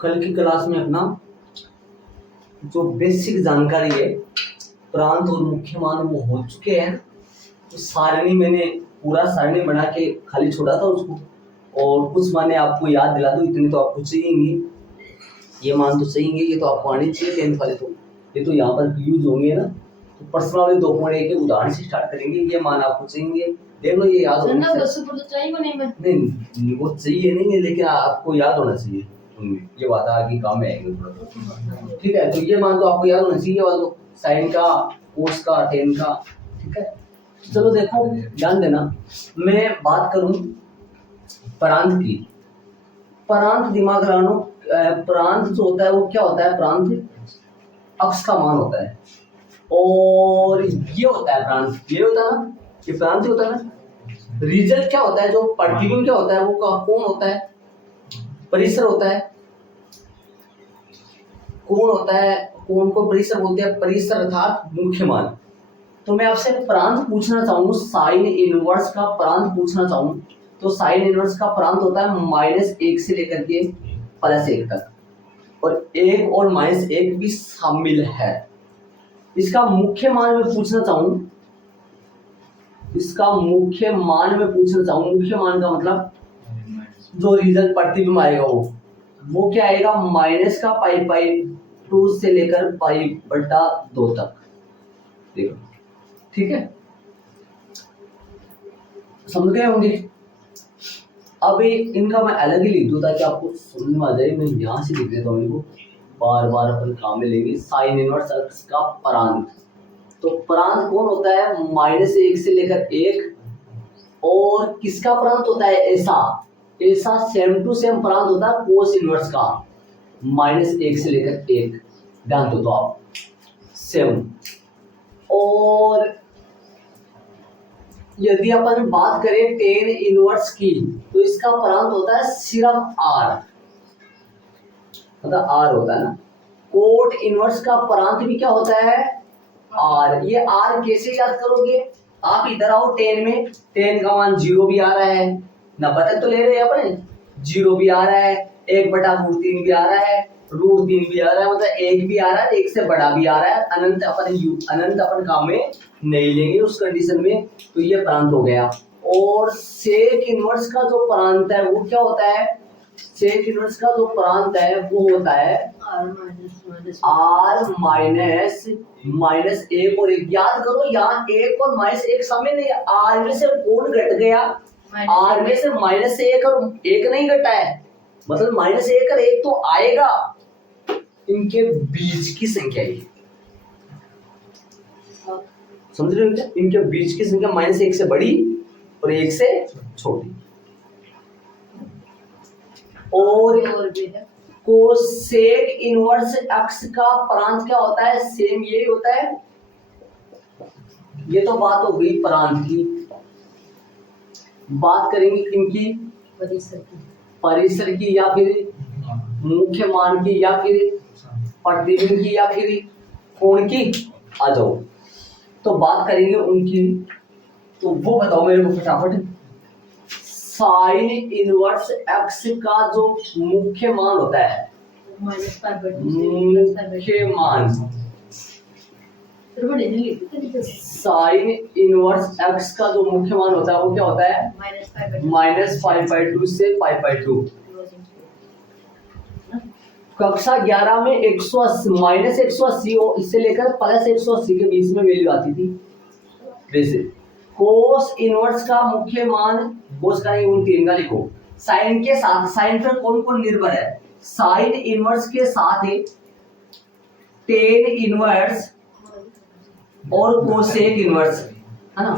कल की क्लास में अपना जो बेसिक जानकारी है प्रांत और मुख्य मान वो हो चुके हैं। तो सारणी मैंने पूरा सारणी बना के खाली छोड़ा था उसको, और कुछ माने आपको याद दिला दूं, इतने तो आपको चाहिए। ये मान तो चाहिए, ये तो आपको आने चाहिए 10th वाले। तो ये तो यहाँ पर यूज होंगे ना। तो पर्सनल वाले 2.1 के उदाहरण से स्टार्ट करेंगे। ये मान आपको चाहिए, देख लो ये याद होना चाहिए। नहीं वो चाहिए नहीं है, लेकिन आपको याद होना चाहिए। ये बात आगे काम में आएगी थोड़ा। ठीक है, तो ये मान तो आपको याद होना चाहिए वाला साइन का, कोस का, टेन का। ठीक है, चलो देखो ध्यान देना। मैं बात करूं प्रांत की। प्रांत दिमाग लगानो। प्रांत जो होता है वो क्या होता है? प्रांत अक्ष का मान होता है, और ये होता है प्रांत, ये होता है ना, ये प्रांत ही होता है ना। रिजल्ट क्या होता है? जो प्रतिबिंब क्या होता है वो कौन होता है? परिसर होता है। कौन होता है? कौन को परिसर बोलते हैं? परिसर अर्थात मुख्य मान। तो मैं आपसे प्रांत पूछना चाहूँ, साइन इनवर्स का प्रांत पूछना चाहूँ, तो साइन इनवर्स का प्रांत होता है -1 से लेकर के +1 तक, और 1 और -1 भी शामिल है। इसका मुख्य मान में पूछना चाहूँ, इसका मुख्य मान में पूछना चाहूँ, मुख्य मान का मतलब जो रिजल्ट प्रतिबिंब आएगा वो क्या आएगा? -π/2 से लेकर π/2 तक। देखो ठीक है, समझ गए होंगे। अब इनका मैं अलग ही लिख दूं ताकि आपको समझ में आ जाए। मैं यहाँ से लिख देता हूँ इनको, बार बार अपन काम में लेंगे। साइन इनवर्स अक्ष का प्रांत। तो प्रांत कौन होता है? -1 से लेकर 1। और किसका प्रांत होता है? ऐसा सेम टू सेम प्रांत होता है कोस इनवर्स का, -1 से लेकर 1। ध्यान दो तो आप सेम। और यदि अपन बात करें टेन इनवर्स की, तो इसका प्रांत होता है सिर्फ R, मतलब R होता है ना। कोट इनवर्स का प्रांत भी क्या होता है? R। ये R कैसे याद करोगे? आप इधर आओ, 10 में 10 का मान 0 भी आ रहा है, 90 तक तो ले रहे हैं अपन, 0 भी आ रहा है, 1/√3 भी आ रहा है, √3 भी आ रहा है, मतलब 1 भी आ रहा है, 1 से बड़ा भी आ रहा है। अनंत अपन काम में नहीं लेंगे उस कंडीशन में। तो ये प्रांत हो गया। और सेक इनवर्स का जो प्रांत है वो क्या होता है? सेक इनवर्स का जो प्रांत है वो होता है R -1 और 1। याद करो यहाँ 1 और -1 शामिल नहीं है। R में से कौन घट गया? R में से -1 और 1 नहीं घटा है, मतलब -1 और 1 तो आएगा। इनके बीच की संख्या ये, समझ रहे हो क्या? इनके बीच की संख्या -1 से बड़ी और 1 से छोटी। और कोसेक इनवर्स अक्ष का प्रांत क्या होता है? सेम यही होता है। ये तो बात हो गई प्रांत की। बात करेंगे किनकी? परिसर की, या फिर मुख्य मान की, या फिर प्रतिबिंब की, या फिर कोण की। आ जाओ, तो बात करेंगे उनकी। तो वो बताओ मेरे को फटाफट। साइन इनवर्स एक्स का जो मुख्य मान होता है, मुख्य मान, साइन इनवर्स एक्स का जो मुख्य मान होता है वो क्या होता है? -π/2 से π/2। कक्षा 11 में 180 इससे लेकर +180 के बीच में वैल्यू आती थी। वैसे कोस इनवर्स का मुख्य मान, कोस का नहीं, उन तीन का लिखो। साइन के साथ, साइन पर कौन कौन निर्भर है? साइन इनवर्स के साथ है टेन इनवर्स और कोसेक इनवर्स, है ना।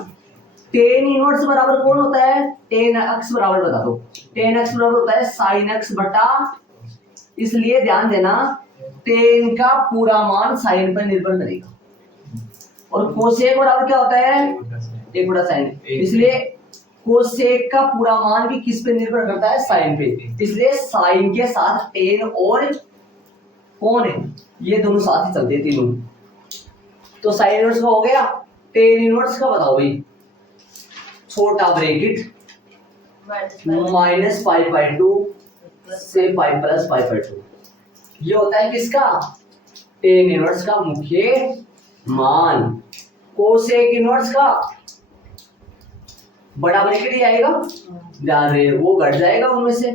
टेन इनवर्स बराबर कौन होता है? टेन अक्स बराबर बता दो। टेन अक्स बराबर होता है साइन अक्स बटा, इसलिए ध्यान देना टेन का पूरा मान साइन पर निर्भर करेगा। और कोसेक बराबर क्या होता है? 1/sin, इसलिए कोसेक का पूरा मान भी किस पे निर्भर करता है? साइन पे। इसलिए साइन के साथ टेन और कौन है? ये दोनों साथ ही चलते तीनों। तो साइन इनवर्स का हो गया। टेन इनवर्स का बताओ भाई। छोटा ब्रैकेट -π/2 से पाई प्लस पाई बाई 2। ये होता है किसका? टेन इनवर्स का मुख्य मान। कोसेक इनवर्स का बड़ा ब्रैकेट ही आएगा, ध्यान रहे वो घट जाएगा उनमें से।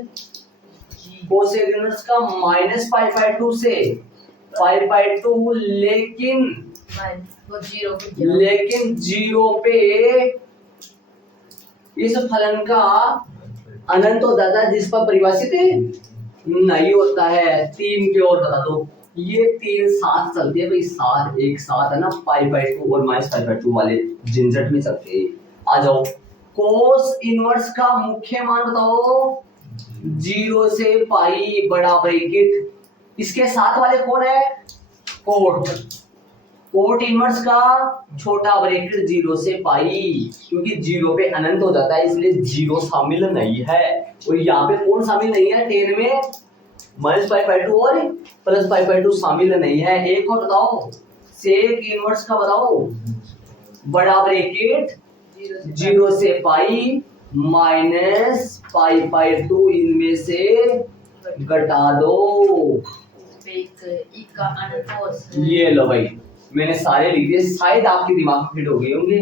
कोसेक इनवर्स का माइनस पाई बाई 2 से पाई बाई 2, लेकिन जीरो पे इस फलन का अनंत हो जाता है, जिस पर परिभाषित नहीं होता है। 3 के और बता दो, ये 3 साथ चलते हैं भाई, साथ एक साथ है ना, पाई बाई 2 और माइनस पाई बाई 2 वाले झंझट में चलते हैं। आ जाओ, कोस इनवर्स का मुख्य मान बताओ, 0 से पाई बड़ा ब्रैकेट, इसके साथ वाले कौन है? कोट। कोट इनवर्स का छोटा ब्रैकेट 0 से पाई, क्योंकि 0 पे अनंत हो जाता है इसलिए 0 शामिल नहीं है। और यहाँ पे कौन शामिल नहीं है? 10 में माइनस पाई बाई 2 और प्लस पाई बाई 2 शामिल नहीं है। एक और बताओ, सेक इनवर्स का बताओ, बड़ा ब्रैकेट 0 से पाई माइनस पाई बाई 2, इनमें से घटा दो। ये लो भाई, मैंने सारे लिख दिए, शायद आपके दिमाग में फिट हो गए होंगे,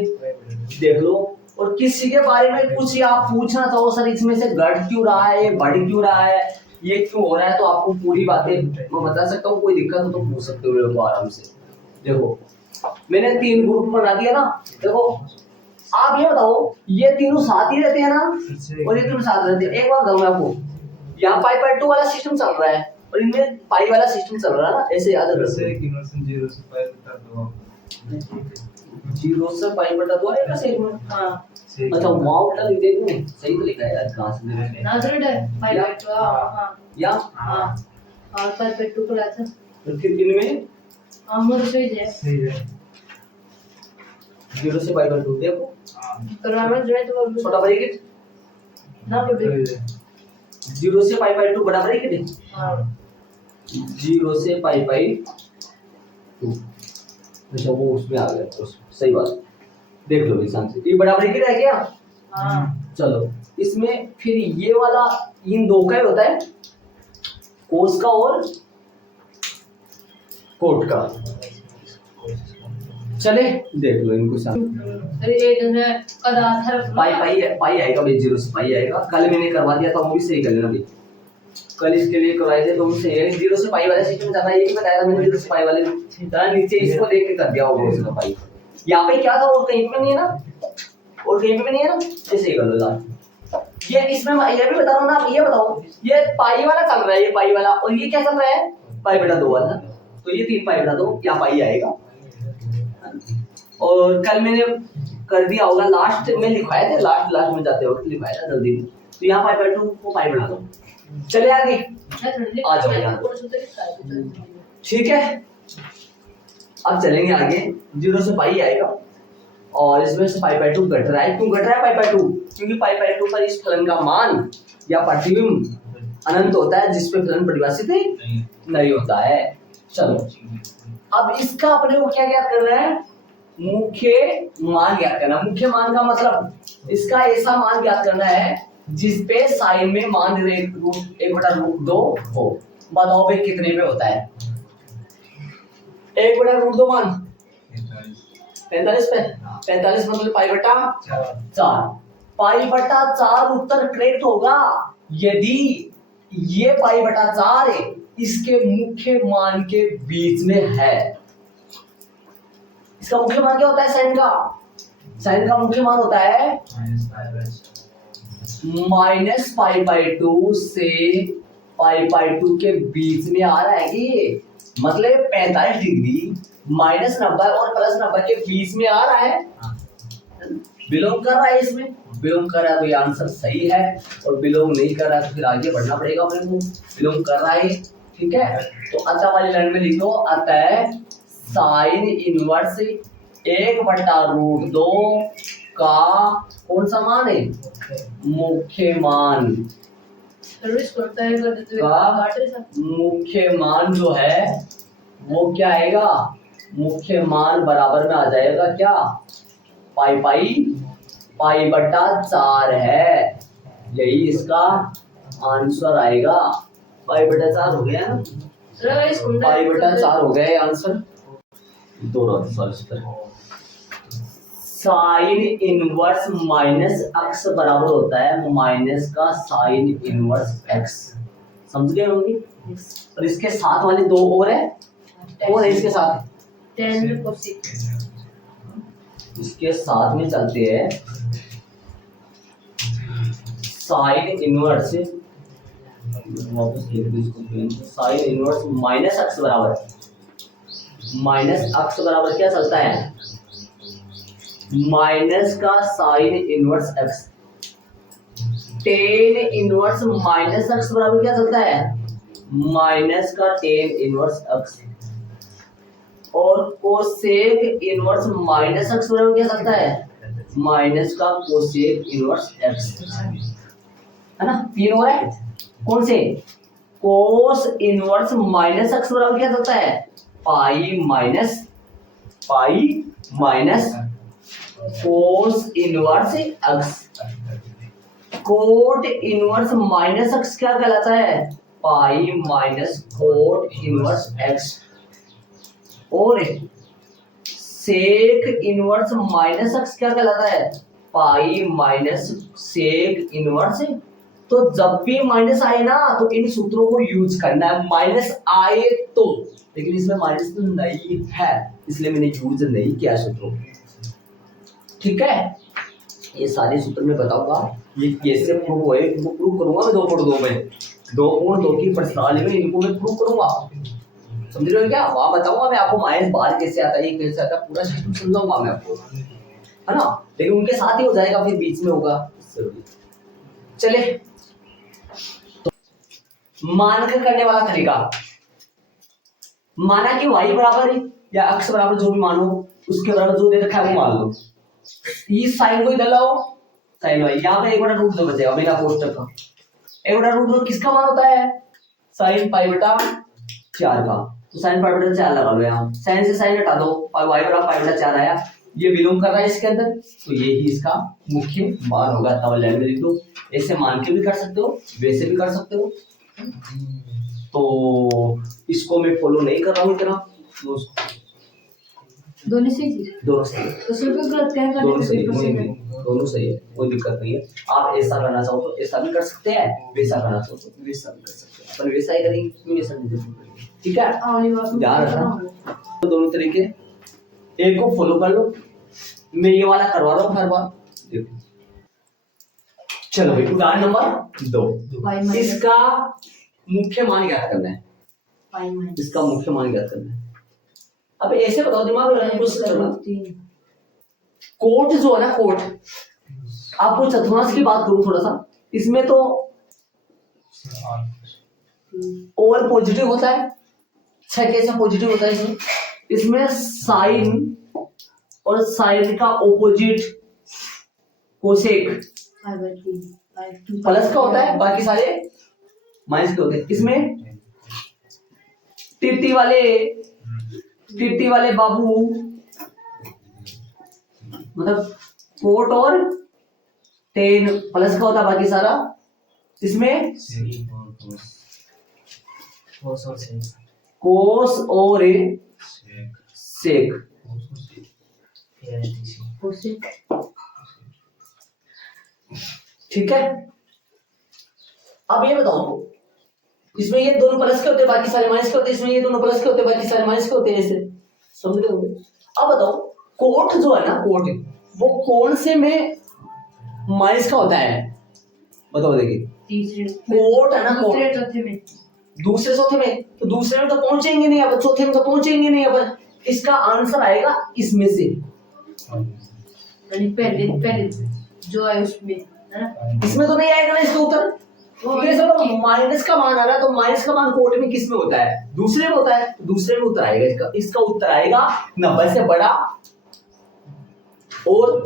देख लो। और किसी के बारे में कुछ आप पूछना चाहो, सर इसमें से घट क्यों रहा है, बढ़ क्यों रहा है, ये क्यों हो रहा है, तो आपको पूरी बातें मैं बता सकता हूँ। कोई दिक्कत हो तो पूछ सकते हो मेरे को आराम से। देखो मैंने 3 ग्रुप बना दिया ना। देखो आप ये बताओ, ये तीनों साथ ही रहते हैं ना, और ये तीनों साथ रहते हैं। एक बात बताऊँ आपको, यहाँ पाई बाई 2 वाला सिस्टम चल रहा है और इनमें पाई वाला सिस्टम चल रहा है ना, ऐसे याद रखो। 0 से पाई बटा 2 है कैसे? हां अच्छा, वहां उल्टा लिख दे तूने, सही तो लिखा है यार, कहां से मैंने नाजरेड है पाई बाई 2। हां या हां और पाई बाई 2 पड़ा था, तो फिर इनमें मोर सही है 0 से पाई बाई 2। देखो करवाना जो है तो छोटा ब्रैकेट ना पड़े, 0 से पाई बाई 2 बड़ा ब्रैकेट है। हां 0 से पाई बाई 2, अच्छा वो उसमें आ गया, तो सही बात। देख लो निशान से, ये बड़ा ब्रैकेट है क्या? हाँ। चलो इसमें फिर ये वाला इन दो का ही होता है, कोस का और कोट का। चले देख लो इनको साथ। पाई आएगा भाई, 0 से पाई आएगा। कल मैंने करवा दिया था, वो भी सही कर लेना भाई, कल इसके लिए करवाए थे तो उनसे 0 से पाई वाले सिस्टम जाना, ये भी बताया था मैंने। 0 से पाई वाले नीचे इसको देख के कर दिया होगा उसका पाई। यहाँ पे क्या था और कहीं पे नहीं है ना, और कहीं पे भी नहीं है ना, ऐसे ही कर लो यार। ये इसमें ये भी बता रहा हूँ ना, ये बताओ, ये पाई वाला चल रहा है, ये पाई वाला, और ये क्या चल रहा है? पाई बटा 2 वाला। तो ये 3 पाई बटा 2 या पाई आएगा। और कल मैंने कर दिया होगा, लास्ट में लिखवाए थे, लास्ट में जाते वक्त लिखवाया था जल्दी में। तो यहाँ पाई बटा 2 को पाई बना दो। चले आगे आ जाओ यार, ठीक है। अब चलेंगे आगे। 0 से पाई आएगा और इसमें से पाई बाई 2 घट रहा है। क्यों घट रहा है पाई बाई 2? क्योंकि पाई बाई 2 पर इस फलन का मान या प्रतिबिंब अनंत होता है, जिस पे फलन परिभाषित नहीं होता है। चलो अब इसका अपने को क्या ज्ञात करना है? मुख्य मान ज्ञात करना। मुख्य मान का मतलब इसका ऐसा मान ज्ञात करना है जिसपे साइन में मान √1/√2 हो। बताओ भाई कितने पे होता है 1/√2 मान? 45 पे। 45 मतलब पाई बटा 4। पाई बटा 4 उत्तर करेक्ट होगा यदि ये पाई बटा 4 है इसके मुख्य मान के बीच में है। इसका मुख्य मान क्या होता है? साइन का मुख्य मान होता है माइनस पाई बाई 2 से पाई बाई 2 के बीच में आ रहा है कि मतलब 45 डिग्री -90 और +90 के बीच में आ रहा है, बिलोंग कर रहा है। इसमें बिलोंग कर रहा है तो ये आंसर सही है, और बिलोंग नहीं कर रहा है तो फिर आगे बढ़ना पड़ेगा अपने को। बिलोंग कर रहा है, ठीक है। तो अतः वाली लाइन में लिखो, अतः साइन इनवर्स 1/√2 का कौन सा मान है? मुख्य मान। मुख्य मान जो है वो क्या आएगा? मुख्य मान बराबर में आ जाएगा क्या? पाई बटा 4 है, यही इसका आंसर आएगा पाई बटा 4 हो गया ना, पाई बटा 4 हो गया ये आंसर। दो साइन इनवर्स माइनस एक्स बराबर होता है माइनस का साइन इनवर्स एक्स, समझ गए होंगे। और इसके साथ वाले दो और है, और इसके साथ tan cosec, इसके साथ में चलते हैं साइन इनवर्स, वापस लिख दो इसको, साइन इनवर्स माइनस एक्स बराबर, माइनस एक्स बराबर क्या चलता है, माइनस का sine inverse x. Tan inverse minus x बराबर क्या चलता है, माइनस का टेन इनवर्स एक्स। और कोसेक इनवर्स माइनस एक्स बराबर क्या चलता है, माइनस का कोसेक इनवर्स एक्स, है ना। तीन हो रहा है, कौन से, कोस इनवर्स माइनस एक्स बराबर क्या चलता है, pi minus cos inverse x. Cot inverse minus x क्या कहलाता है, pi minus cot inverse x. और सेक इनवर्स माइनस एक्स क्या कहलाता है, पाई माइनस सेक इनवर्स। तो जब भी माइनस आए ना तो इन सूत्रों को यूज करना है, माइनस आए तो, लेकिन इसमें माइनस तो नहीं है इसलिए मैंने यूज नहीं किया सूत्रों, ठीक है। ये सारे सूत्र मैं बताऊंगा, ये कैसे प्रूव हुए इनको प्रूव करूंगा मैं 2.2 में, 2.2 की प्रश्नावली में इनको मैं प्रूव करूंगा, समझ रहे हो क्या। वहां बताऊंगा मैं आपको माइनस बाहर कैसे आता है, ये कैसे आता है, पूरा सिस्टम समझाऊंगा मैं आपको, है ना। लेकिन उनके साथ ही हो जाएगा, फिर बीच में होगा। चले तो मान कर करने वाला तरीका, माना कि y बराबर या x बराबर जो भी मानो उसके बराबर जो दे रखा है वो मान लो। इस साइन को इधर लाओ, साइन y यहाँ पे 1/√2 बचेगा बिना कोष्टक का। 1/√2 किसका मान होता है, साइन पाई बटा 4 का। तो साइन पाई बटा 4 लगा लो, यहाँ साइन से साइन हटा दो और y बराबर पाई बटा 4 आया, ये बिलोंग कर रहा है इसके अंदर, तो ये ही इसका मुख्य मान होगा। तब लाइन में लिख दो, ऐसे मान के भी कर सकते हो वैसे भी कर सकते हो। तो इसको मैं फॉलो नहीं कर रहा हूँ इतना, दोनों सही दोनों सही तो सिर्फ गलत क्या दोनों सही करना दोनों सही है, कोई दिक्कत नहीं है। आप ऐसा करना चाहो तो ऐसा भी कर सकते हैं, वैसा करना चाहो तो वैसा भी कर सकते हैं, अपन वैसा ही करेंगे वैसा नहीं करेंगे, ठीक है। ध्यान रखना तो दोनों तरीके, एक को फॉलो कर लो, मैं ये वाला करवा रहा हूँ हर बार, देखो। चलो भाई उदाहरण नंबर 2, इसका मुख्य मान ज्ञात करना है, इसका मुख्य मान ज्ञात करना है। अब ऐसे बताओ, दिमाग लगाने की कोशिश करना। कोट जो है ना, कोट, आपको चतुर्थांश की बात करूं थोड़ा सा, इसमें तो ओवल पॉजिटिव होता है, 6 कैसे पॉजिटिव होता है इसमें साइन और साइन का ऑपोजिट कोसेक प्लस का होता है, बाकी सारे माइनस के होते हैं। इसमें टीटी वाले बाबू मतलब कोट और टेन प्लस का होता है, बाकी सारा इसमें कोस और सेक, ठीक है। अब ये बताओ, इसमें ये दोनों प्लस के होते हैं बाकी सारे माइनस के होते हैं, इसमें ये दोनों प्लस के होते हैं बाकी सारे माइनस के होते हैं, ऐसे समझ रहे होंगे। अब बताओ कोट जो है ना, कोट वो कौन से में माइनस का होता है, बताओ। देखिए कोट है ना, दूसरे चौथे में, तो दूसरे में तो पहुंचेंगे नहीं अब, चौथे में तो पहुंचेंगे नहीं अब, इसका आंसर आएगा इसमें से, पहले जो है उसमें, इसमें तो नहीं आएगा ना इसका उत्तर। ये सब माइनस का मान आ रहा है, तो माइनस का मान कोट में किस में होता है, दूसरे में होता है, दूसरे में उत्तर आएगा इसका उत्तर आएगा 90 से बड़ा और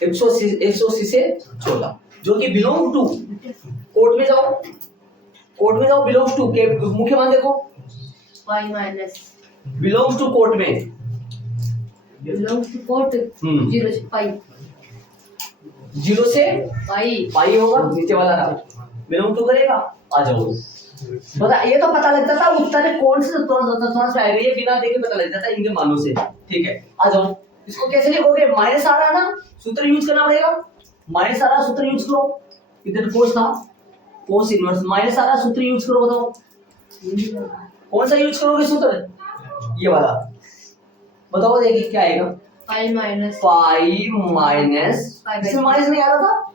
180 से छोटा, जो कि बिलोंग टू। कोट में जाओ बिलोंग्स टू के मुख्य मान देखो, pi minus belongs to cot में, बिलोंग्स टू कोट 0 से पाई, 0 से पाई पाई होगा नीचे वाला ना, बिलोंग टू करेगा। आ जाओ, बता, ये तो पता लगता था उत्तर कौन से थोड़ा सा आएगा, ये बिना देखे पता लग जाता है इनके मानों से। ठीक है, आ जाओ, इसको कैसे लिखोगे? माइनस आ रहा है ना, सूत्र यूज करना पड़ेगा। माइनस आ रहा, सूत्र यूज करो। इधर कोस था, कोस इनवर्स, माइनस आ रहा, सूत्र यूज करो। बताओ कौन सा यूज करोगे सूत्र? ये वाला। बताओ देखिए क्या आएगा। पाई माइनस इसमें माइनस नहीं आ रहा था,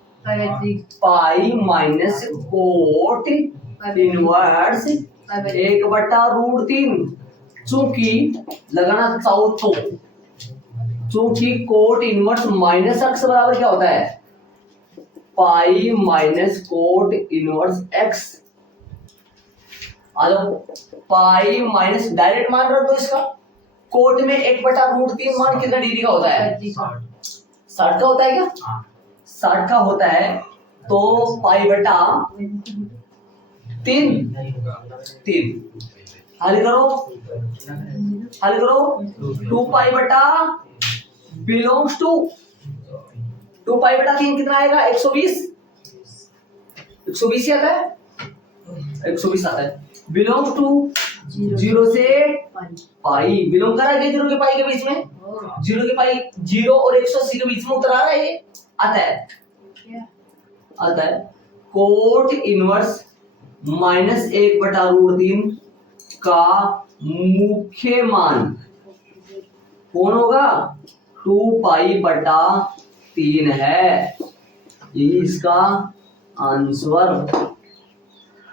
पाई माइनस कोट इनवर्स 1/√3। चूंकि लगाना चाहो तो, चूंकि कोट इनवर्स माइनस एक्स बराबर क्या होता है? Pi minus cot inverse x. आ जाओ, पाई माइनस, डायरेक्ट मान रख दो इसका। कोट में 1/√3 मान कितना डिग्री का होता है? 60 का होता है क्या? 60 का होता है, तो पाई बटा 3 हल करो 2 पाई बटा बिलोंग्स टू 2 पाई बटा 3 कितना आएगा? 120 आता है, 120 आता है। बिलोंग्स टू 0 से पाई, बिलोंग कर रहा है 0 के पाई के बीच में, 0 के पाई, 0 और 180 के बीच में उतर आ रहा है, ये आता है कोट इनवर्स माइनस 1/√3 का मुख्य मान कौन होगा? 2 पाई बटा 3 है, यही इसका आंसर।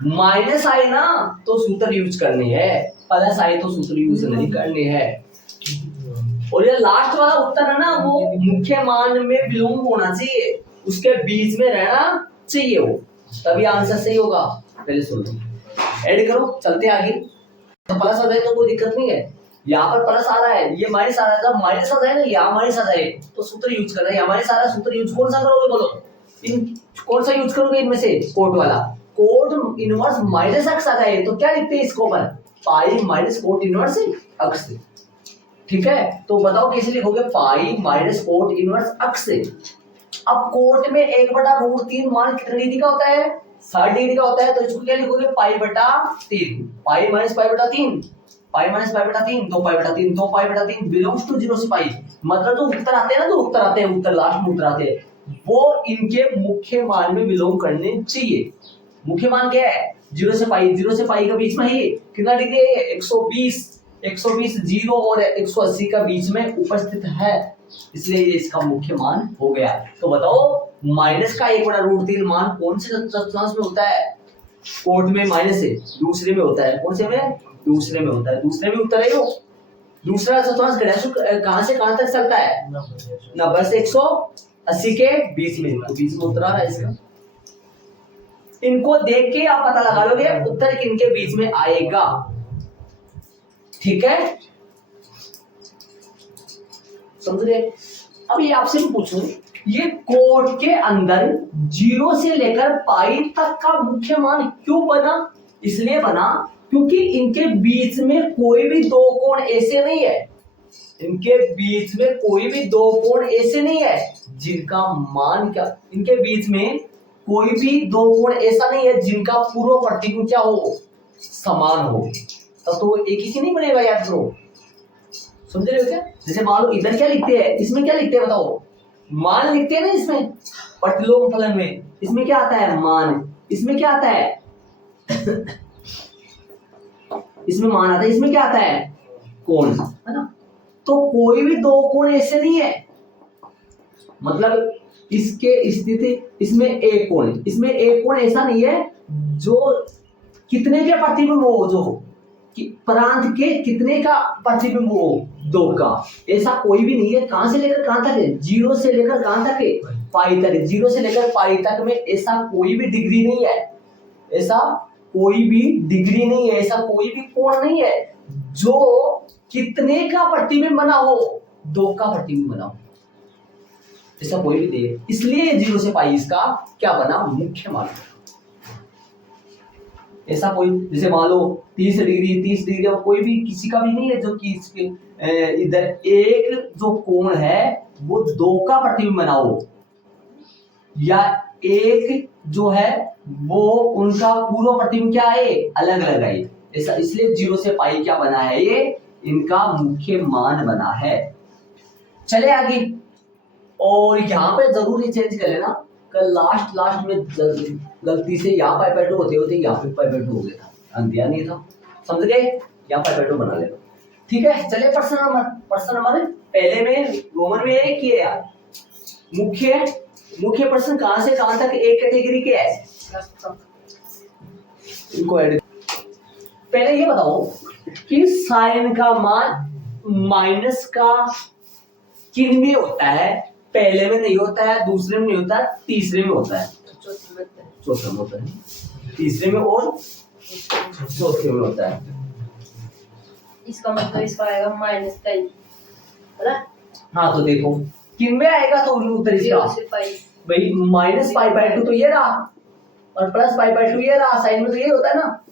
माइनस आई ना तो सूत्र यूज करने हैं, प्लस आई तो सूत्र यूज नहीं करने हैं। और ये लास्ट वाला उत्तर है ना, वो मुख्य मान में बिलोंग होना चाहिए, उसके बीच में रहना चाहिए, वो तभी आंसर सही होगा। पहले सुन लो, ऐड करो, चलते आगे। तो प्लस आ जाए तो कोई दिक्कत नहीं है, यहाँ पर प्लस आ रहा है, ये माइनस आ रहा है, जब माइनस आ जाए ना, यहाँ माइनस आ जाए तो सूत्र यूज करना है। यहाँ माइनस आ रहा है, सूत्र यूज कौन सा करोगे? बोलो, कौन सा यूज करोगे इनमें से? कोट वाला। कोट इनवर्स माइनस एक्स आ जाए तो क्या लिखते हैं इसको? पर पाई माइनस कोट इनवर्स एक्स। ठीक है, तो बताओ कैसे लिखोगे? पाई माइनस कोट इनवर्स एक्स। अब कोट में 1/√3 मान कितने डिग्री का होता है? 60 डिग्री का होता है, तो इसको क्या लिखोगे? पाई बटा 3, पाई माइनस पाई बटा 3, पाई माइनस पाई बटा 3, 2 पाई बटा 3, 2 पाई बटा 3 बिलोंग्स टू 0 से पाई। मतलब जो उत्तर आते हैं ना, जो उत्तर आते हैं, उत्तर लास्ट में उत्तर आते हैं, वो इनके मुख्य मान में बिलोंग करने चाहिए। मुख्य मान क्या है? 0 से पाई, 0 से पाई के बीच में ही कितना डिग्री है? 120, 0 और 180 का बीच में उपस्थित है, इसलिए ये इसका मुख्य मान हो गया। तो बताओ माइनस का 1/√3 मान कौन से चतुर्थांश में होता है? कोट में माइनस है, दूसरे में होता है। कौन से में? दूसरे में होता है। दूसरे में उत्तर है वो। दूसरा चतुर्थांश कहां से कहां तक चलता है? 90 से 180 के बीच में, तो बीच में उत्तर आ रहा है इसका। इनको देख के आप पता लगा लोगे उत्तर किनके बीच में आएगा। ठीक है, समझ गए? अब ये आपसे पूछूं, ये कोट के अंदर 0 से लेकर पाई तक का मुख्य मान क्यों बना? इसलिए बना क्योंकि इनके बीच में कोई भी दो कोण ऐसे नहीं है, इनके बीच में कोई भी दो कोण ऐसे नहीं है जिनका मान क्या, इनके बीच में कोई भी दो कोण ऐसा नहीं है जिनका पूर्व प्रतिबिंब क्या हो? समान हो। तब तो एक ही नहीं बनेगा, याद करो। समझ रहे हो क्या? जैसे मान लो इधर क्या लिखते हैं, इसमें क्या लिखते हैं? बताओ, मान लिखते हैं ना इसमें प्रतिलोम फलन में, इसमें क्या आता है? मान। इसमें क्या आता है? इसमें मान आता है, इसमें क्या आता है? कोण, है ना? तो कोई भी दो कोण ऐसे नहीं है, मतलब इसके स्थिति, इसमें एक कोण, इसमें एक कोण ऐसा नहीं है जो कितने के प्रतिबिंब हो, जो कि प्रांत के कितने का प्रतिबिंब हो? 2 का। ऐसा कोई भी नहीं है। कहां से लेकर कहां तक है? 0 से लेकर कहां तक है? पाई तक। 0 से लेकर पाई तक में ऐसा कोई भी डिग्री नहीं है, ऐसा कोई भी डिग्री नहीं है, ऐसा कोई भी कोण नहीं है जो कितने का प्रतिबिंब बना हो? 2 का प्रतिबिंब बना हो, ऐसा कोई भी नहीं है। इसलिए 0 से पाई इसका क्या बना? मुख्य मान। ऐसा कोई, जैसे मान लो 30 डिग्री कोई भी किसी का भी नहीं है जो कि इसके इधर एक जो कोण है वो 2 का प्रतिबिंब बना हो, या एक जो है वो उनका पूर्व प्रतिबिंब क्या है, अलग अलग है। ऐसा इसलिए 0 से पाई क्या बना है, ये इनका मुख्य मान बना है। चले आगे, और यहाँ पे जरूर ये चेंज कर लेना, कल लास्ट में गलती से यहाँ पाई बाय 2 होते होते यहाँ पे पाई बाय 2 हो गया था, ध्यान दिया नहीं था, समझ गए, यहाँ पाई बाय 2 बना लेना। ठीक है, चले प्रश्न नंबर पहले में रोमन में एक ही है यार, मुख्य प्रश्न कहां से कहां तक एक कैटेगरी के है, इनको ऐड। पहले ये बताओ कि साइन का मान माइनस का किन में होता है, पहले में नहीं होता है, दूसरे में नहीं होता है, तीसरे में होता है, चौथे में होता है, तीसरे में और चौथे में होता है। इसका मतलब इसका आएगा माइनस का, है ना? हाँ, तो देखो किन में आएगा, तो उत्तर इसका भाई माइनस पाई बाय 2 तो ये रहा, और प्लस पाई बाय 2 ये रहा, साइन में तो ये होता है ना,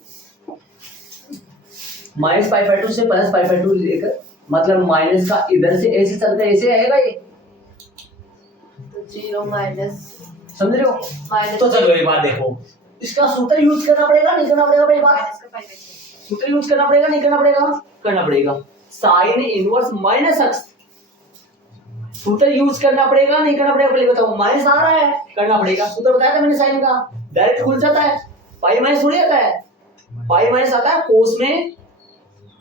माइनस पाई बाय 2 से प्लस पाई बाय 2 लेकर, मतलब माइनस का इधर से ऐसे चलकर ऐसे आएगा ये, तो 0 माइनस, समझ रहे हो? तो चलो एक बार देखो, इसका सूत्र यूज करना पड़ेगा नहीं करना पड़ेगा, पहली बात सूत्र यूज करना पड़ेगा नहीं करना पड़ेगा, करना पड़ेगा। साइन इनवर्स माइनस एक्स, सूत्र यूज करना पड़ेगा नहीं करना पड़ेगा, पहले बताओ। माइनस आ रहा है, करना पड़ेगा, सूत्र बताया था मैंने साइन का, डायरेक्ट खुल जाता है, पाई माइनस थोड़ी आता है, पाई माइनस आता है कोस में,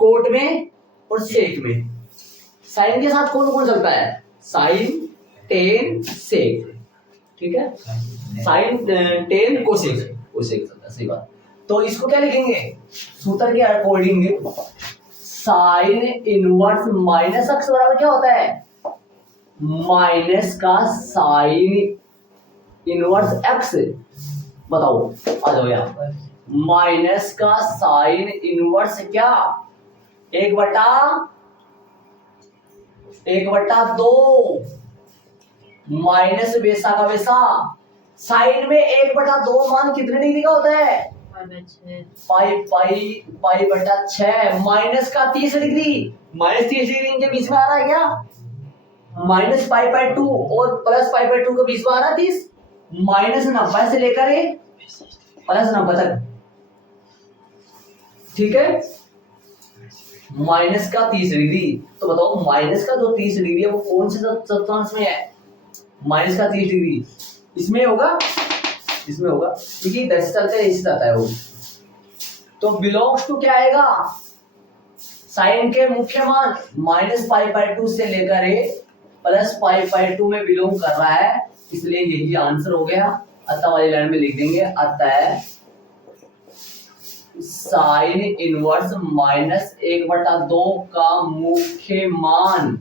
कोट में और सेक में। साइन के साथ कौन कौन चलता है, साइन, टेन, सेक, ठीक है, साइन, टेन, कोसेक चलता है, सही बात। तो इसको क्या लिखेंगे, सूत्र के according sine inverse minus x बराबर क्या होता है, माइनस का साइन इनवर्स एक्स, बताओ आ जाओ यहाँ पर, माइनस का साइन इनवर्स क्या, 1/2 माइनस वैसा का वैसा। साइन में 1/2 मान कितने डिग्री का होता है, पाई/6, माइनस का 30 डिग्री, माइनस 30 डिग्री इनके बीच में आ रहा है क्या, माइनस पाई/2 और प्लस पाई/2 के बीच में आ रहा है 30, -90 से लेकर +90 तक, ठीक है, माइनस का 30 डिग्री। तो बताओ माइनस का जो 30 डिग्री है वो कौन से चतुर्थांश में है, माइनस का 30 डिग्री इसमें होगा, क्योंकि इधर से चलते इधर जाता है वो, तो बिलोंग्स टू क्या आएगा, साइन के मुख्य मान -पाई/2 से लेकर +पाई/2 में बिलोंग कर रहा है, इसलिए यही आंसर हो गया। अतः वाली लाइन में लिख देंगे, अतः साइन इनवर्स -1/2 का मुख्य मान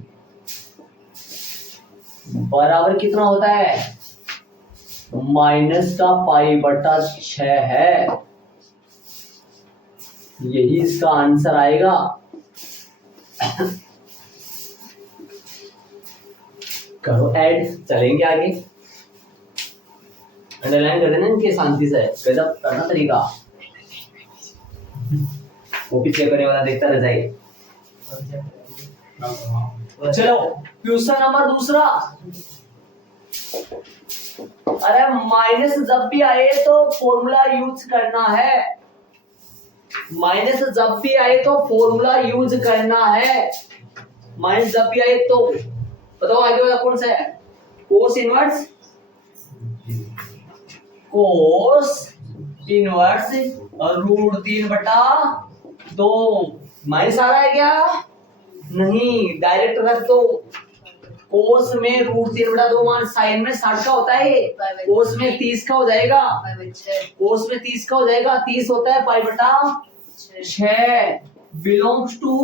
बराबर कितना होता है, माइनस का पाई/6 है, यही इसका आंसर आएगा। करो ऐड, चलेंगे आगे, अंडरलाइन कर देना इनके शांति से, गजब करना तरीका, वो पिछले करने वाला देखता रह जाएगा। चलो क्वेश्चन नंबर दूसरा, अरे माइनस जब भी आए तो फॉर्मूला यूज करना है, माइनस जब भी आए तो फॉर्मूला यूज करना है, माइनस जब भी आए तो बताओ आगे वाला कौन सा है, कोस इनवर्स और √3/2, माइनस आ रहा है क्या, नहीं, डायरेक्ट रख दो, कोस में √3/2 मान साइन में 60 का होता है, कोस में 30 का हो जाएगा, कोस में 30 का हो जाएगा, 30 होता है पाई/6, बिलोंग्स टू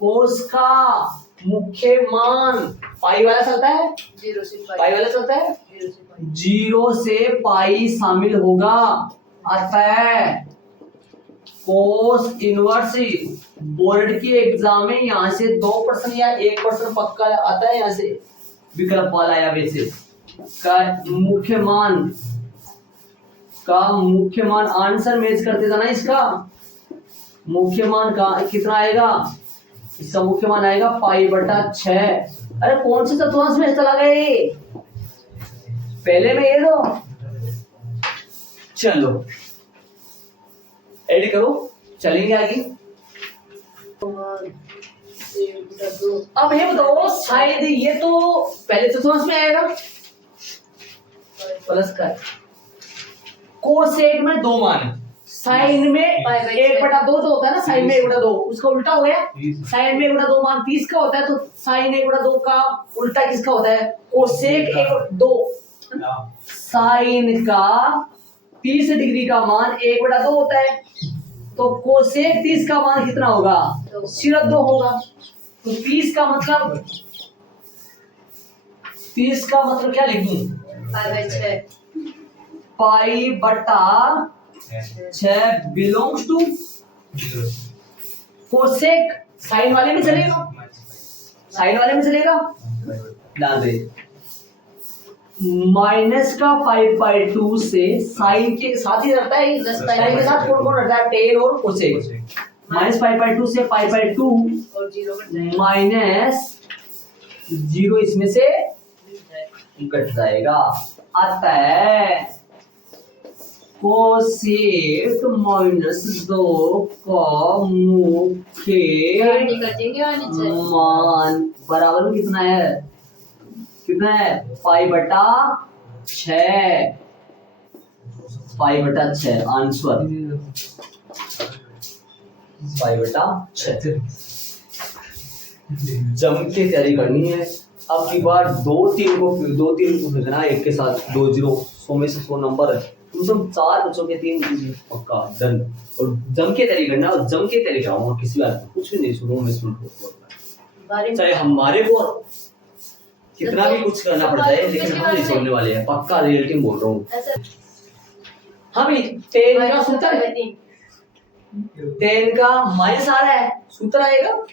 कोस का मुख्य मान, पाई वाला चलता है, 0 से पाई वाला चलता है, 0 से पाई शामिल होगा, अतः कोस इनवर्स, बोर्ड की एग्जाम में यहाँ से 2% या 1% पक्का आता है, यहाँ से विकल्प वाला या बेसिस का मुख्य मान आंसर मैच करते था ना, इसका मुख्य मान का कितना आएगा, इसका मुख्य मान आएगा पाई/6। अरे कौन से चतुर्थांश में चला गए, पहले में ये दो, चलो एड करो, चलेंगे आगे। अब ये बताओ, शायद ये तो पहले तो समझ में आएगा, प्लस का कोसेक में 2 मान, साइन में 1/2 जो होता है ना, साइन में 1/2 उसका उल्टा हो गया। साइन में 1/2 मान 30 का होता है, तो साइन 1/2 का उल्टा किसका होता है? कोसेक 1/2। साइन का 30 डिग्री का मान 1/2 होता है, तो कोसेक 30 का मान कितना होगा? सिर्फ 2 होगा। तो 30 का मतलब क्या लिखूं? पाई बटा 6 बिलोंग्स टू कोसेक। साइन वाले में चलेगा, साइन वाले में चलेगा, डाल दे। माइनस का 5/2 से साइन के साथ ही रहता है, साइन के साथ कौन कौन रहता है? टेन और कोसेक। माइनस 5/2 से 5/2 और 0 माइनस 0 इसमें से कट जाएगा। अतः कोसेक -2 का मुख्य मान बराबर कितना है? कितना है? π/6। π/6 आंसर π/6। जम के तैयारी करनी है। अब की बार 2-3 को फेंकना, एक के साथ 2 0, 100 में से 100 नंबर है। तुम सब 4 बच्चों के 3 पक्का डन। और जम के तैयारी करना, और जम के तैयारी कराऊंगा, किसी बात कुछ भी नहीं सुनो मैं चाहे हमारे को कितना भी कुछ करना पड़ जाए, लेकिन हम नहीं छोड़ने वाले हैं, पक्का रियलिटी बोल रहा हूँ। हाँ भाई, 10 का सूत्र, 10 का माइनस आ रहा है, सूत्र आएगा।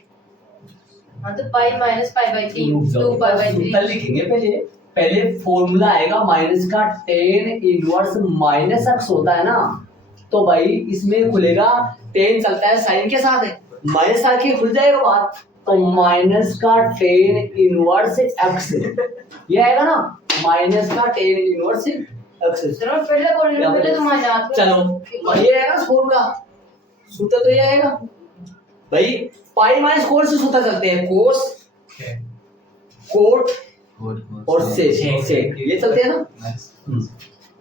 हाँ तो पाई माइनस π/3 2π/3 सूत्र लिखेंगे। पहले फॉर्मूला आएगा माइनस का, 10 इनवर्स माइनस x होता है ना, तो भाई इसमें खुलेगा 10 चलता है साइन के साथ है, माइनस आके खुल जाएगा बात, तो माइनस का 10 इनवर्स x ये आएगा ना, माइनस का 10 इनवर्स x। चलो पहले तुम्हारे हाथ में चलो ये आएगा फॉर्मूला, सूत्र तो ये आएगा भाई। पाई माइनस कोस से सूत्र चलते हैं, कोस कोट और सेक ये चलते हैं ना,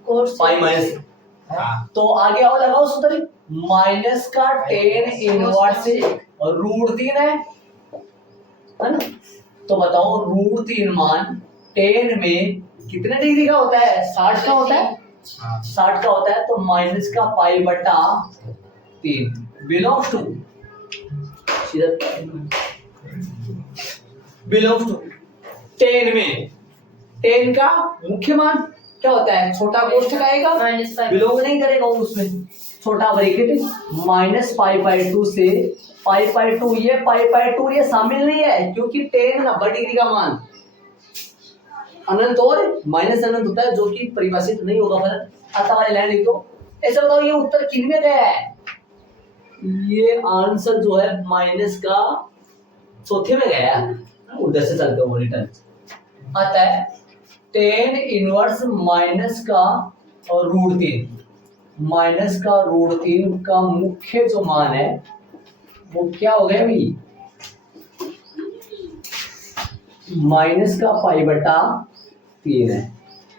कोस पाई माइनस। तो आगे आओ, लगाओ सूत्र, माइनस का 10 इनवर्स √3 है ना। तो बताओ √3 मान 10 में कितने डिग्री का होता है? 60 का होता है, 60 का होता है। तो माइनस का π/3 बिलोंग्स टू बिलोंग्स टू 10 में 10 का मुख्य मान क्या होता है? छोटा कोष्ठक आएगा, बिलोंग नहीं करेगा उसमें, छोटा ब्रैकेट माइनस π/2 से π/2। ये π/2 ये शामिल नहीं है, क्योंकि 10 90 डिग्री का मान अनंत और माइनस अनंत होता है, जो कि परिभाषित नहीं होगा फलन। आता वाले लाइन लिख दो। ऐसा बताओ ये उत्तर किन में गया है? ये आंसर जो है माइनस का चौथे में गया है, उधर से चलते हो रिटर्न आता है 10 इनवर्स माइनस का और √3, माइनस का √3 का मुख्य जो मान है वो क्या हो गया भाई? माइनस का π/3 है।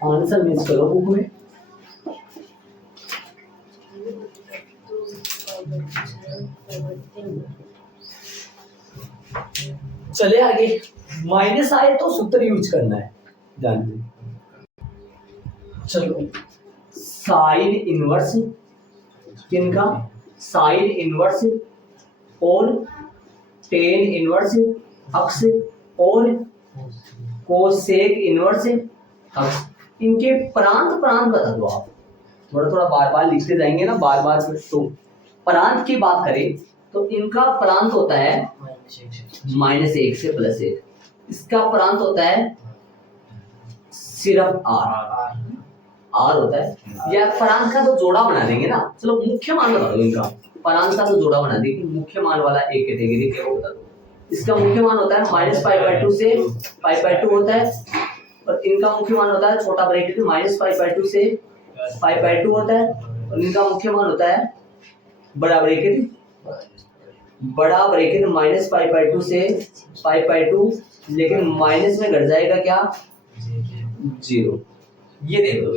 आंसर मिस करो बुक में। चले आगे, माइनस आए तो सूत्र यूज करना है, ध्यान दें। चलो साइन इनवर्स किनका? साइन इनवर्स और टेन इनवर्स अक्स और कोसेक इनवर्स अक्स, इनके प्रांत बता दो आप। थोड़ा थोड़ा बार बार लिखते जाएंगे ना, बार बार। तो प्रांत की बात करें तो इनका प्रांत होता है -1 से +1, इसका प्रांत होता है सिर्फ आर होता है। या प्रांत का तो जोड़ा बना देंगे ना। चलो मुख्य मान बता दो इनका, प्रांत का तो जोड़ा बना देंगे, मुख्य मान वाला एक कैटेगरी के वो बता दो। इसका मुख्य मान होता है -π/2 से π/2 होता है, और इनका मुख्य मान होता है छोटा ब्रैकेट -π/2 से π/2 होता है, और इनका मुख्य मान होता है बड़ा ब्रैकेट माइनस पाई बाई 2 से पाई बाई 2, लेकिन माइनस में घट जाएगा क्या, 0। ये देख लो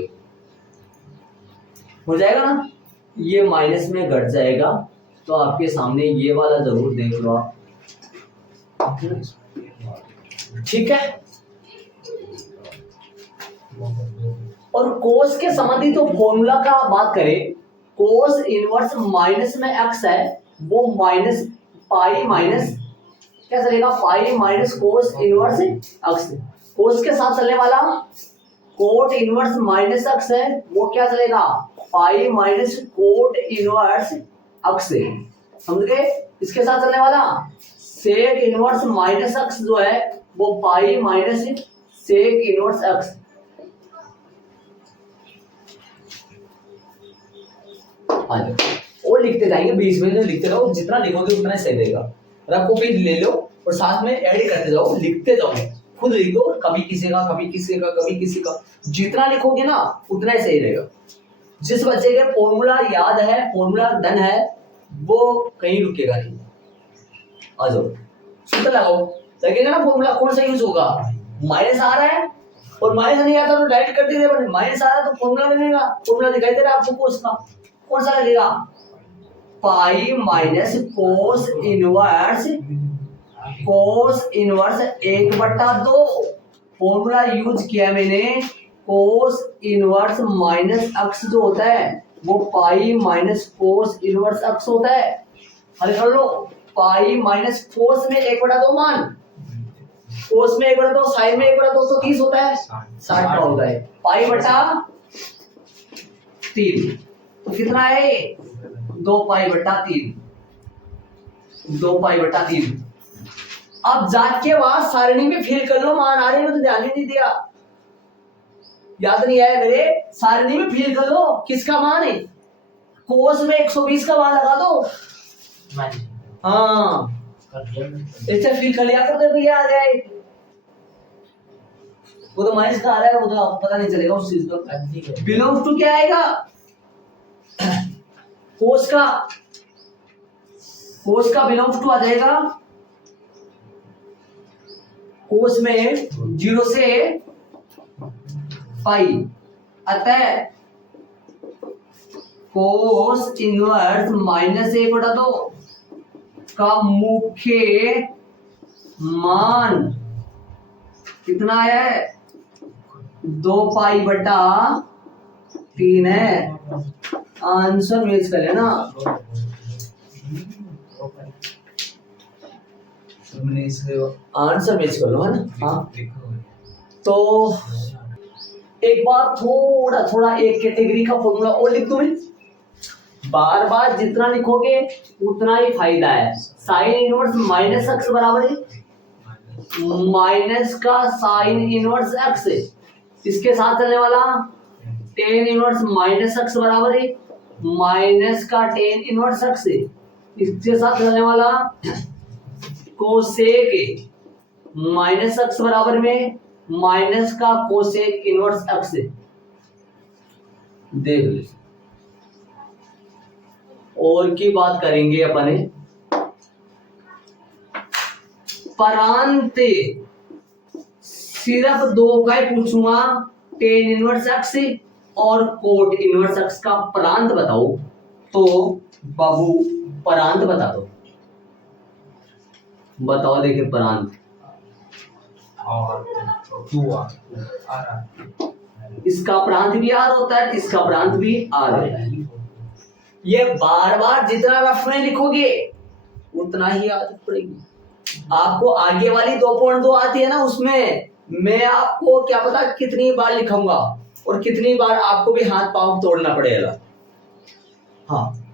हो जाएगा ना, ये माइनस में घट जाएगा। तो आपके सामने ये वाला जरूर देख लो आप, ठीक है। और कोस के संबंधी तो फॉर्मूला का बात करें, कोस इनवर्स माइनस में एक्स है, वो माइनस पाई माइनस क्या चलेगा, pi minus cos inverse x. Cos के साथ चलने वाला कोट इनवर्स माइनस एक्स है, वो क्या चलेगा, pi minus cot inverse x. समझ गए। इसके साथ चलने वाला सेक इनवर्स माइनस एक्स जो है वो pi minus sec inverse x. और लिखते जाएंगे, बीच में जो लिखते रहो, जितना लिखोगे उतना सही रहेगा। और आपको भी ले लो और साथ में ऐड करते जाओ, लिखते जाओ, खुद लिखो, कभी किसी का कभी किसी का कभी किसी का, जितना लिखोगे ना उतना ही सही रहेगा। जिस बच्चे के फॉर्मूला याद है, फॉर्मूला डन है, वो कहीं रुकेगा नहीं। आ जाओ, सूत्र लगाओ, लगेगा ना फॉर्मूला कौन सा यूज होगा। माइनस आ रहा है और माइनस नहीं आता तो डायरेक्ट कर दीजिए, माइनस आ रहा है तो फॉर्मूला लगेगा, फॉर्मूला दिखाई दे रहा है आपको उसका, कौन सा लगेगा, पाई minus cos inverse 1/2। Formula use किया मैंने, कोस इनवर्स माइनस एक्स जो होता है वो pi minus cos inverse x होता है। हल कर लो, पाई माइनस कोस में 1/2 मान, कोस में 1/2, साइन में 1/2 तो 30 होता है, 60 होता है, पाई बटा 3 तो कितना है, 2 पाई बटा 3, 2 पाई बटा 3। अब जाके वहां सारणी में फिल कर लो, मान आ रहे हैं तो ध्यान ही नहीं दिया, याद नहीं आया मेरे, सारणी में फिल कर लो किसका मान है, कोस में 120 का मान लगा दो। हाँ ऐसे फिल कर लिया करते भैया, आ जाए। वो तो माइनस का आ रहा है, वो तो आपको पता नहीं चलेगा उस चीज का। बिलोंग्स टू क्या आएगा, कोस का बिलोंग्स टू आ जाएगा, कोस में 0 से पाई, अतः कोस इनवर्स माइनस 1/2 का मुख्य मान कितना है, 2 पाई बटा 3 है। आंसर मैच कर लेना, आंसर मैच कर लो, है ना। हाँ तो एक बार थोड़ा एक कैटेगरी का फॉर्मूला और लिख दूं मैं, बार बार जितना लिखोगे उतना ही फायदा है। साइन इनवर्स माइनस एक्स बराबर है माइनस का साइन इनवर्स एक्स, इसके साथ चलने वाला टेन इनवर्स माइनस एक्स बराबर है माइनस का टेन इनवर्स एक्स, इसके साथ चलने वाला कोसेक माइनस एक्स बराबर में माइनस का कोसेक इनवर्स एक्स। देख लो, और की बात करेंगे अपने, परांत सिर्फ 2 का ही पूछूंगा, टेन इनवर्स एक्स और कोट इनवर्स एक्स का प्रांत बताओ। तो बाबू प्रांत बता दो, बताओ देखिए प्रांत। इसका प्रांत भी आर होता है, इसका प्रांत भी आर होता है। ये बार बार जितना रफ में लिखोगे उतना ही आदत पड़ेगी आपको। आगे वाली 2.2 आती है ना, उसमें मैं आपको क्या पता कितनी बार लिखूंगा और कितनी बार आपको भी हाथ पांव तोड़ना पड़ेगा। हाँ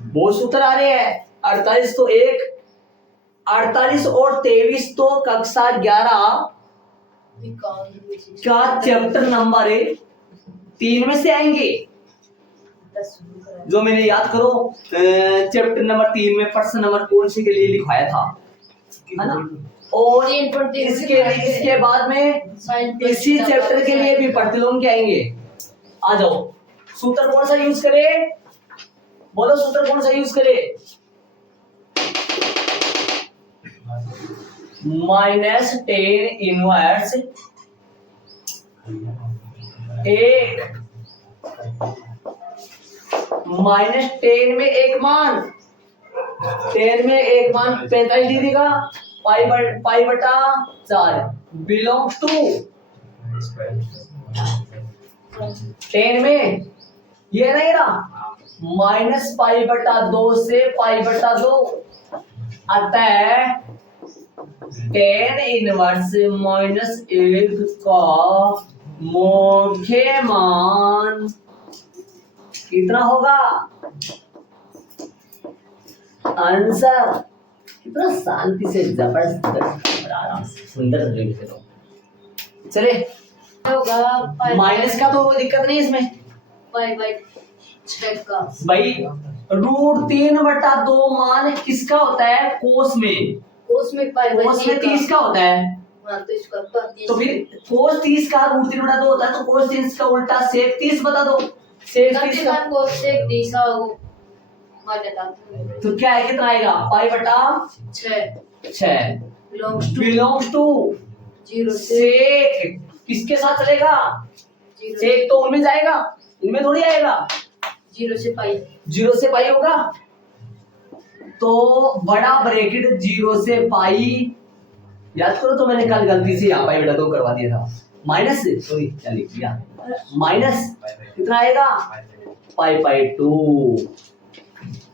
वो सूत्र आ रहे हैं 48 तो 1, 48 और 23 तो कक्षा 11 का चैप्टर नंबर 3 में से आएंगे। जो मैंने याद करो चैप्टर नंबर 3 में प्रश्न नंबर कौन से के लिए लिखवाया था, है ना। और इसके बाद में इसी चैप्टर के लिए भी प्रतिलोम के आएंगे। आ जाओ सूत्र कौन सा यूज करे? बोलो सूत्र कौन सा यूज करे? माइनस टेन इनवर्स एक, माइनस टेन में एक मान, 45 डिग्री का, पाई बटा 4 बिलोंग्स टू 10 में ये नहीं रहा, माइनस पाई बटा 2 से पाई बटा 2, अतः 10 इनवर्स माइनस 1 का मुख्य मान कितना होगा? आंसर कितना शांति से जबरदस्त आराम से सुंदर लिखते हो। चले होगा माइनस का तो दिक्कत नहीं इसमें पाई बाई 6 का भाई। √3/2 मान किसका होता है? कोस में। कोस में पाई बाई कोस में 30 का होता है। हाँ तो इसका 30 तो फिर कोस 30 का √3/2 होता है, तो कोस 30 का उल्टा सेक 30 बता दो। सेक 30 का कोस से 30 का वो तो क्या है? कितना आएगा? पाई बटा 6 बिलोंग्स टू 0 सेक किसके साथ चलेगा? सेक तो उनमें जाएगा, इनमें थोड़ी आएगा। 0 से पाई, 0 से पाई होगा तो बड़ा ब्रैकेट 0 से पाई, याद करो तो मैंने कल गलती से यहाँ पाई बटा 2 करवा दिया था, माइनस से सॉरी क्या लिख दिया, माइनस कितना आएगा? पाई 2।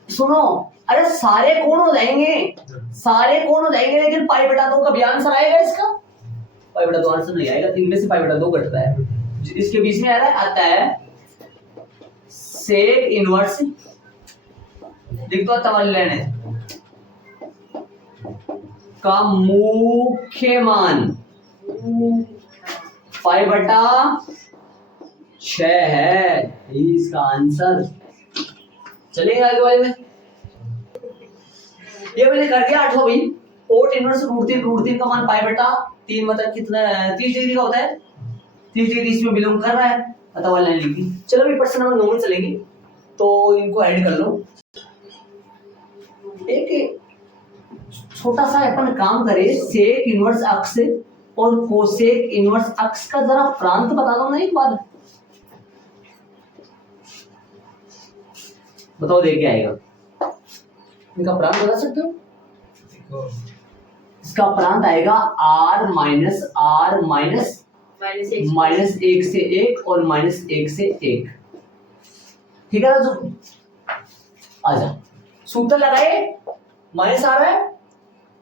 सुनो, अरे सारे कौन हो जाएंगे, लेकिन पाई बटा 2 का भी आंसर आएगा इसका? पाई बटा 2 आंसर नहीं आएगा, 3 में से पाई बटा 2 घटता है, इसके बीच में आ रहा है, आता है सेक इनवर्स, लिख दो तवाली लेने का मुख्य मान पाई बटा 6 है, इसका आंसर। चलेगा आगे वाले में, ये मैंने कर दिया 8वां भाई। कोट इनवर्स √3 का मान पाई बटा 3 मतलब कितना? 30 डिग्री का होता है, 30 डिग्री इसमें बिलोंग कर रहा है, अतः वाला लाइन लिखी। चलो भाई प्रश्न नंबर 9 में चलेंगे, तो इनको ऐड कर लो। एक छोटा सा अपन काम करें, सेक इनवर्स अक्ष और कोसेक इनवर्स अक्ष का जरा प्रांत बता दो ना एक बार, बताओ देख क्या आएगा? इनका प्रांत बता सकते हो? इसका प्रांत आएगा R माइनस -1 से 1 और -1 से 1। ठीक है ना? आजा सूत्र लगाए, माइनस आ रहा है,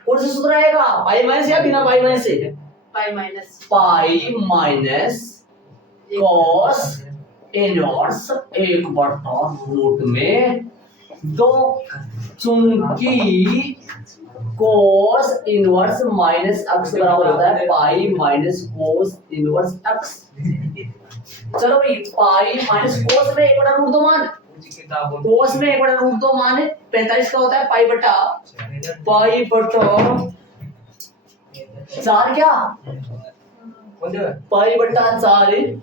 कौन सा सूत्र आएगा? पाई माइनस या बिना पाई माइनस से? पाई माइनस कॉस इनवर्स 1/√2 में 2, चूंकि कोस इनवर्स माइनस अक्स बराबर होता है पाई माइनस कोस इनवर्स अक्स। चलो भाई, पाई माइनस कोस में 1/√2 मान, कोस में 1/√2 मान 45 का होता है, पाई बटा 4 क्या? पाई बटा 4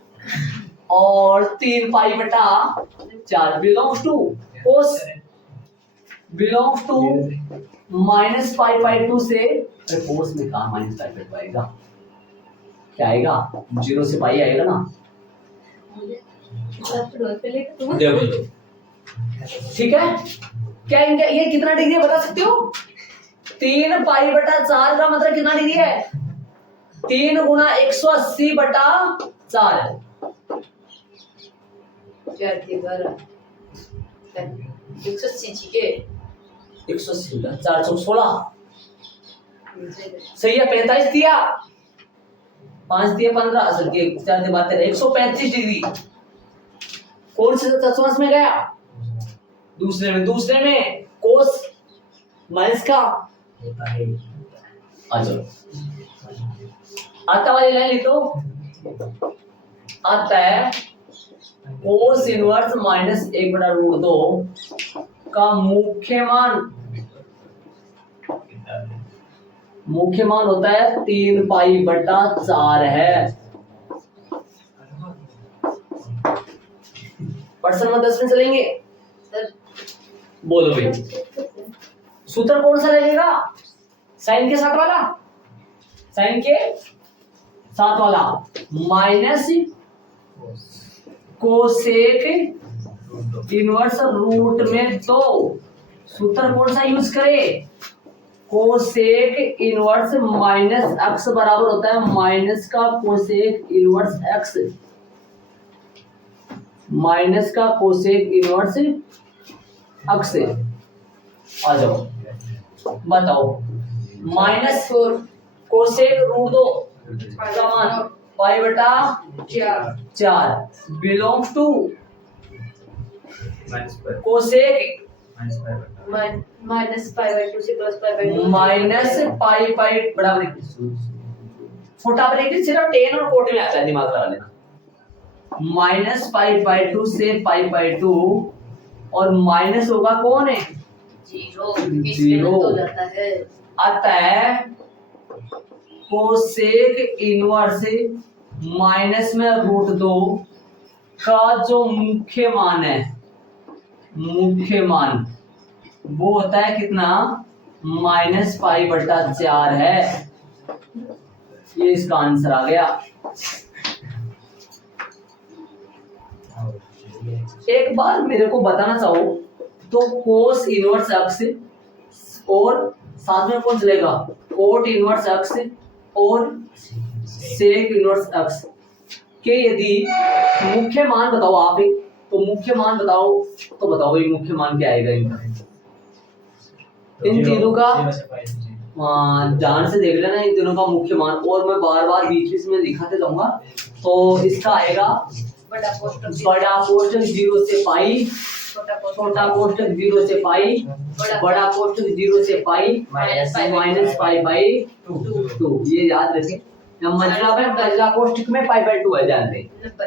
और 3 पाई बटा 4 belongs to cos, belongs to minus pi 2 से, कोस में कहा माइनस पाई 2 आएगा? क्या आएगा? 0 से पाई आएगा ना? देखो ठीक है, क्या इनका ये कितना डिग्री है बता सकते हो? 3 पाई बटा 4 का मतलब कितना डिग्री है? 3 गुना 180 बटा 4 180 416 सही है। 45 दिया, 5 दिया 15, असल के 4 से बात है 135 डिग्री। कौन से चतुर्थांश में गया? दूसरे में कोस माइनस का आ जाओ, आता वाली लाइन लिख दो, आता है कोस इनवर्स माइनस 1/√2 का मुख्य मान होता है 3 पाई बटा 4 है। प्रश्न नंबर 10 में चलेंगे। सर बोलो भाई, सूत्र कौन सा लगेगा? साइन के साथ वाला, साइन के साथ वाला, माइनस कोसेक इनवर्स रूट में दो। सूत्र कौन सा यूज करें? कोसेक इनवर्स माइनस एक्स बराबर होता है माइनस का कोसेक इनवर्स एक्स, माइनस का कोसेक इनवर्स एक्स। आ जाओ बताओ, माइनस कोसेक रूट दो का मान पाई बटा 4 belongs to cosec minus pi by 2 से plus pi by 2 minus pi pi बराबर छोटा ब्रैकेट सिर्फ टेन और कोट में आता है, दिमाग लगा लेना। माइनस पाई बाई 2 से पाई बाई 2 और माइनस होगा कौन है? जीरो। जीरो हो जाता है। अतः कोसेक इनवर्स माइनस में रूट 2 का जो मुख्य मान है, मुख्य मान वो होता है कितना? माइनस पाई बटा 4 है। ये इसका आंसर आ गया। एक बार मेरे को बताना चाहो तो कोस इनवर्स एक्स और साथ में कौन चलेगा? कोट इनवर्स एक्स और सेक इनवर्स एक्स के यदि मुख्य मान बताओ आप ही, तो मुख्य मान बताओ, तो बताओ भाई मुख्य मान क्या आएगा इनका? इन तीनों का ध्यान से देख लेना, इन तीनों का मुख्य मान, और मैं बार बार बीच में दिखाते जाऊंगा। तो इसका आएगा बड़ा कोष्टक 0 से पाई, छोटा कोष्टक 0 से पाई, बड़ा कोष्टक 0 से पाई माइनस पाई बाई 2। ये याद रखें। मतलब है मंझला कोष्टक में पाई बाई 2 है, ध्यान दें।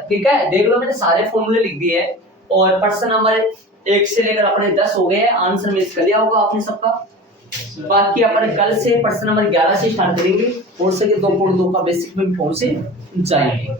ठीक है, देख लो मैंने सारे फॉर्मूले लिख दिए हैं और प्रश्न नंबर 1 से लेकर अपने 10 हो गए। आंसर मिस कर लिया होगा आपने सबका। बाकी अपन कल से प्रश्न नंबर 11 से स्टार्ट करेंगे, हो सके 2.2 का बेसिक में भी पहुंचे जाएंगे।